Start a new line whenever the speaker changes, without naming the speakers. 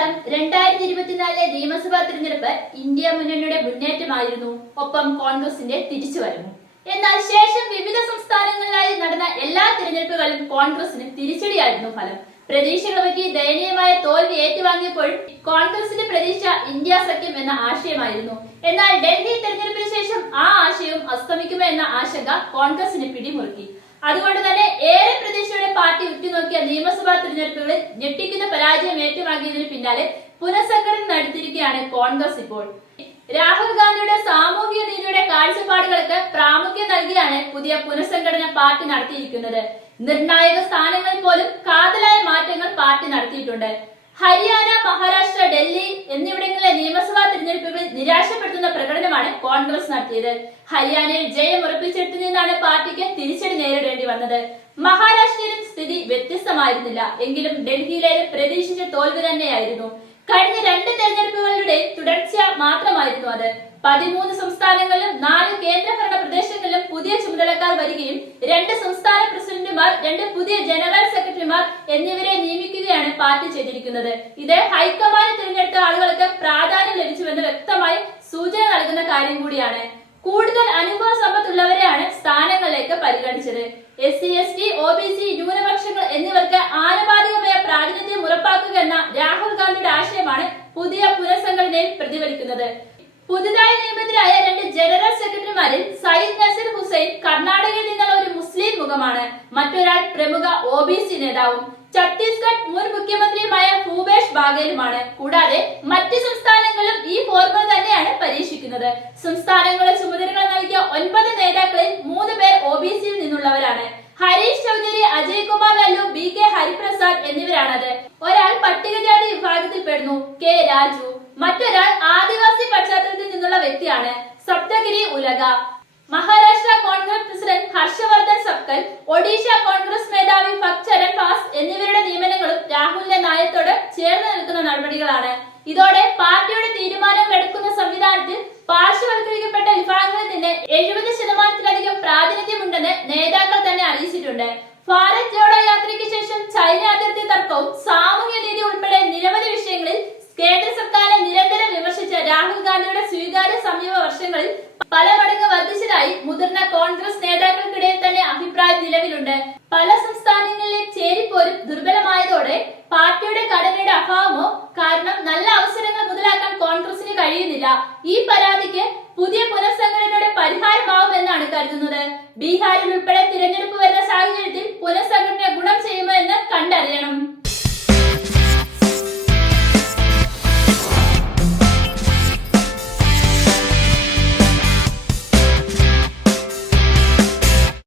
നമസ്കാരം രണ്ടായിരത്തി ഇരുപത്തിനാലിലെ നിയമസഭാ തിരഞ്ഞെടുപ്പ് ഇന്ത്യ മുന്നണിയുടെ മുന്നേറ്റമായിരുന്നു. ഒപ്പം കോൺഗ്രസിന്റെ തിരിച്ചുവരവും. എന്നാൽ ശേഷം വിവിധ സംസ്ഥാനങ്ങളിലായി നടന്ന എല്ലാ തിരഞ്ഞെടുപ്പുകളും കോൺഗ്രസിന് തിരിച്ചടിയായിരുന്നു ഫലം. പ്രതീക്ഷകളെ പറ്റി ദയനീയമായ തോൽവി ഏറ്റുവാങ്ങിയപ്പോൾ കോൺഗ്രസിന്റെ പ്രതീക്ഷ ഇന്ത്യ സഖ്യം എന്ന ആശയമായിരുന്നു. എന്നാൽ ഡൽഹി തെരഞ്ഞെടുപ്പിന് ശേഷം ആ ആശയവും അസ്തമിക്കുമോ എന്ന ആശങ്ക കോൺഗ്രസിന് പിടിമുറുക്കി. അതുകൊണ്ട് തന്നെ ഏറെ പ്രതീക്ഷയുടെ പാർട്ടി ഉറ്റുനോക്കിയ നിയമസഭാ തിരഞ്ഞെടുപ്പുകളിൽ ഞെട്ടിക്കുന്ന പരാജയം ഏറ്റുവാങ്ങിയതിന് പിന്നാലെ പുനഃസംഘടന നടത്തിയിരിക്കുകയാണ് കോൺഗ്രസ് ഇപ്പോൾ. രാഹുൽ ഗാന്ധിയുടെ സാമൂഹിക നീതിയുടെ കാഴ്ചപ്പാടുകൾക്ക് പ്രാമുഖ്യം നൽകിയാണ് പുതിയ പുനഃസംഘടന പാർട്ടി നടത്തിയിരിക്കുന്നത്. നിർണായക സ്ഥാനങ്ങളിൽ പോലും കാതലായ മാറ്റങ്ങൾ പാർട്ടി നടത്തിയിട്ടുണ്ട്. ഹരിയാന മഹാരാഷ്ട്ര ഡൽഹി എന്നിവിടങ്ങളിലെ നിയമസഭാ തിരഞ്ഞെടുപ്പുകളിൽ നിരാശപ്പെടുത്തുന്ന പ്രകടനമാണ് കോൺഗ്രസ് നടത്തിയത്. ഹരിയാനയിൽ ജയം ഉറപ്പിച്ചെടുത്തു നിന്നാണ് പാർട്ടിക്ക് തിരിച്ചടി നേരിടേണ്ടി വന്നത്. മഹാരാഷ്ട്രയിലും സ്ഥിതി വ്യത്യസ്തമായിരുന്നില്ല. എങ്കിലും ഡൽഹിയിലെ പ്രതീക്ഷിച്ച തോൽവി തന്നെയായിരുന്നു. കഴിഞ്ഞ രണ്ട് തെരഞ്ഞെടുപ്പുകളുടെ തുടർച്ച മാത്രമായിരുന്നു അത്. പതിമൂന്ന് സംസ്ഥാനങ്ങളിലും നാല് കേന്ദ്രഭരണ പ്രദേശങ്ങളിലും പുതിയ ചുമതലക്കാർ വരികയും രണ്ട് സംസ്ഥാന പ്രസിഡന്റുമാർ രണ്ട് പുതിയ ജനറൽ സെക്രട്ടറിമാർ എന്നിവരെ നിയമിക്കുകയാണ് പാർട്ടി ചെയ്തിരിക്കുന്നത്. ഇത് ഹൈക്കമാൻഡ് കൂടുതൽ അനുഭവ സമ്പത്തുള്ളവരെയാണ് സ്ഥാനങ്ങളിലേക്ക് പരിഗണിച്ചത്. S C S T O B C ന്യൂനപക്ഷങ്ങൾ എന്നിവർക്ക് ആനുപാതികമായ പ്രാതിനിധ്യം ഉറപ്പാക്കുക എന്ന രാഹുൽ ഗാന്ധിയുടെ ആശയമാണ് പുതിയ പുനഃസംഘടനയിൽ പ്രതിഫലിക്കുന്നത്. പുതുതായി നിയമിതരായ രണ്ട് ജനറൽ സെക്രട്ടറിമാരിൽ സയ്യിദ് നസീർ ഹുസൈൻ കർണാടകയിൽ നിന്നുള്ള ഒരു മുസ്ലിം മുഖമാണ്. മറ്റൊരാൾ പ്രമുഖ ഒ നേതാവും ഛത്തീസ്ഗഡ് മുൻ മുഖ്യമന്ത്രിയുമായ ഭൂപേഷ് ബാഗേലുമാണ്. കൂടാതെ മറ്റ് സംസ്ഥാനങ്ങളും ഈ ഫോർമ തന്നെയാണ് പരീക്ഷിക്കുന്നത്. സംസ്ഥാനങ്ങളെ ചുമതലകൾ നൽകിയ ഒൻപത് നേതാക്കളിൽ മൂന്ന് പേർ ഒ നിന്നുള്ളവരാണ്. ഹരീഷ് ചൗധരി അജയ് കുമാർ ലല്ലു ബി കെ ഹരിപ്രസാദ് എന്നിവരാണത്. ഒരാൾ പട്ടികജാതി വിഭാഗത്തിൽപ്പെടുന്നു. കെ രാജു. മറ്റൊരാൾ ആദിവാസി സപ്തഗിരി ഉലക. മഹാരാഷ്ട്ര കോൺഗ്രസ് പ്രസിഡന്റ് ഹർഷവർദ്ധൻ സബ്കൽ ഒഡീഷ കോൺഗ്രസ് മേധാവി ഭക്ചരൺ പാസ് എന്നിവരുടെ നിയമനങ്ങളും രാഹുലിന്റെ നയത്തോട് ചേർന്ന് നിൽക്കുന്ന നടപടികളാണ്. ഇതോടെ പാർട്ടിയുടെ തീരുമാനങ്ങൾ എടുക്കുന്ന സംവിധാനത്തിൽ പാർശ്വവൽക്കരിക്കപ്പെട്ട വിഭാഗങ്ങളിൽ നിന്ന് എഴുപത് ശതമാനത്തിലധികം പ്രാതിനിധ്യമുണ്ടെന്ന് നേതാക്കൾ തന്നെ അറിയിച്ചിട്ടുണ്ട്. ഭാരത് ജോഡോ യാത്രയ്ക്ക് ശേഷം ചൈന അതിർത്തി തർക്കവും ഇന്ദിരാഗാന്ധിയുടെ സ്വീകാര്യ സമീപ വർഷങ്ങളിൽ പല മടങ്ങ് വർദ്ധിച്ചതായി മുതിർന്ന കോൺഗ്രസ് നേതാക്കൾക്കിടയിൽ തന്നെ അഭിപ്രായം നിലവിലുണ്ട്. പല സംസ്ഥാനങ്ങളിലെ ചേരിപ്പോരും ദുർബലമായതോടെ പാർട്ടിയുടെ ഘടനയുടെ അഭാവമോ കാരണം നല്ല അവസരങ്ങൾ മുതലാക്കാൻ കോൺഗ്രസിന് കഴിയുന്നില്ല. ഈ പരാതിക്ക് പുതിയ പുനഃസംഘടനയുടെ പരിഹാരമാവുമെന്നാണ് കരുതുന്നത്. ബീഹാറിൽ ഉൾപ്പെടെ തിരഞ്ഞെടുപ്പ് വരുന്ന സാഹചര്യത്തിൽ പുനഃസംഘടന